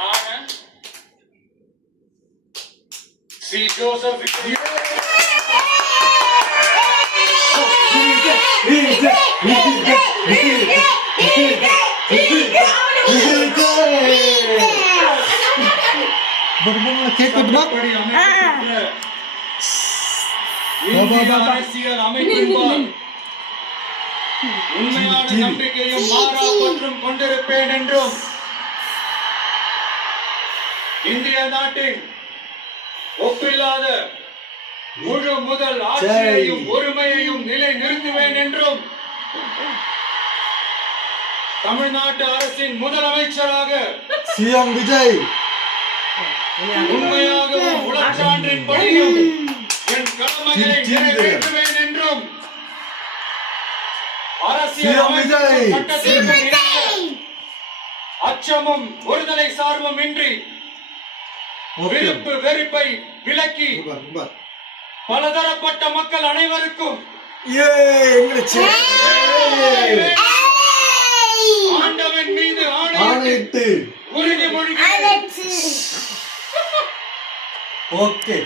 ஆன C Joseph அரசியல் அமைப்பின்பால் உண்மையான நம்பிக்கையும் மாறா பற்றும் கொண்டிருப்பேன் என்றும் இந்திய நாட்டின் ஒப்பில்லாத முழு முதல் ஆட்சியையும் ஒருமையையும் நிலை நிறுத்துவேன் என்றும் தமிழ்நாட்டு அரசின் முதலமைச்சராக சிஎம் விஜய் உண்மையாகவும் உளச்சான்றின் படியும் என் கடமைகளை நிறைவேற்றுவேன் என்றும் அரசியல் அமைப்பும் சட்டத்திற்கும் இணங்க அச்சமும் ஒருதலை சார்பும் இன்றி விருப்பு வெறுப்பை விலக்கி பலதரப்பட்ட மக்கள் அனைவருக்கும் ஆண்டவன் மீது ஆணையிட்டு உறுதிமொழி. ஓகே.